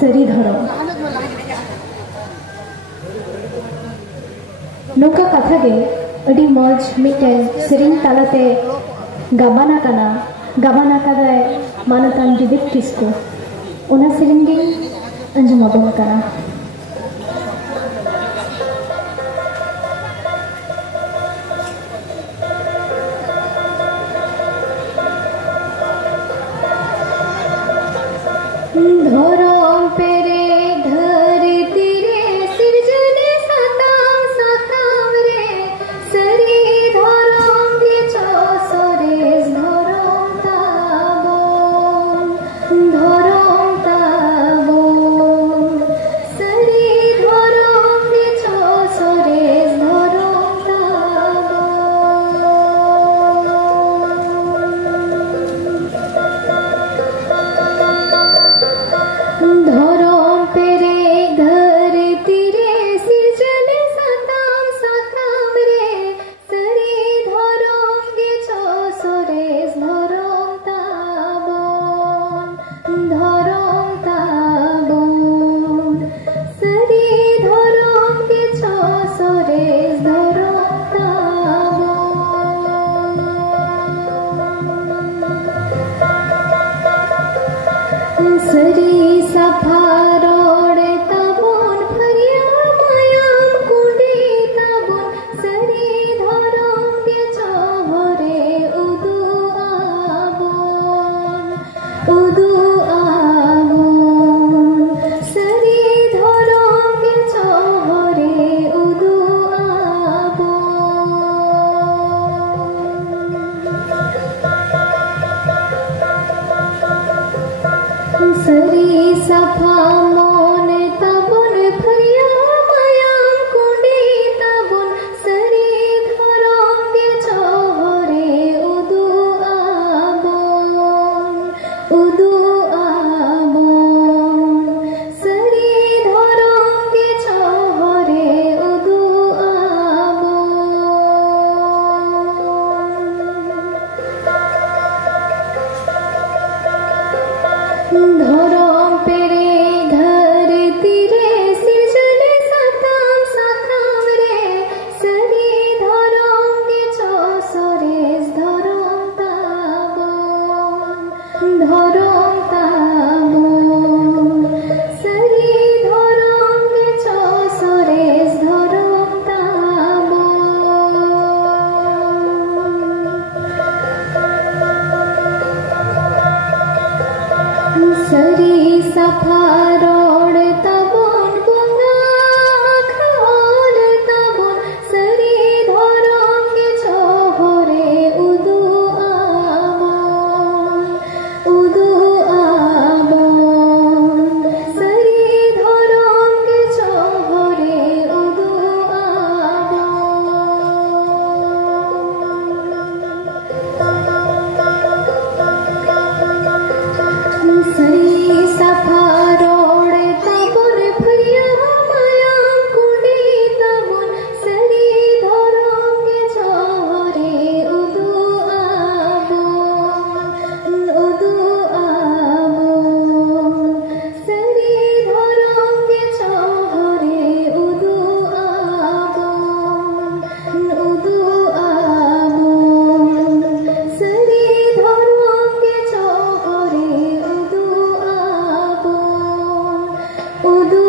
sari dhoro noka katha ge adi moj miten sering talate gabana kadai manatan Dibik Kisku ona sering ge anjum abon kana धरम पेरे धरती रे सिरजने साताम साकाम रे सरी धरम के चौसरे धरम ताबोन सरी धरम के चौसरे धरम धरम पेरे धरती रे सिरजने साताम साकाम रे सरी धरम के चौसरे धरम ताबोन सरी धरम के चौसरे धरम ताबोन सरी सफारोड़े तबोन फरिया मायाम कुंडे तबोन सरी धरम के चौहरे उदु आबोन सरी धरम के चौहरे उदु आबोन सरी सफा मोन तबुन फरिया मायाम कुंडे तबुन सरी धरम के चौहरे उदु आबोन सरी धरम के चौहरे उदु आबोन धरम पेरे धरती रे सिरजने साताम साकाम रे सरी धरम के चौसरे धरम ताबोन सरी धरम के चौसरे धरम ताबोन सरी सफारोड़ तबोन गुंगा खाल तबोन सरी धरम के चौहरे उदु आबोन सरी धरम के चौहरे उदु आबोन सरी सफारोड़े तबुन फरिया मायाम कुंडे तबुन सरी धरम के चौहरे उदु आबोन सरी धरम के चौहरे उदु आबोन सरी धरम के चौहरे उदु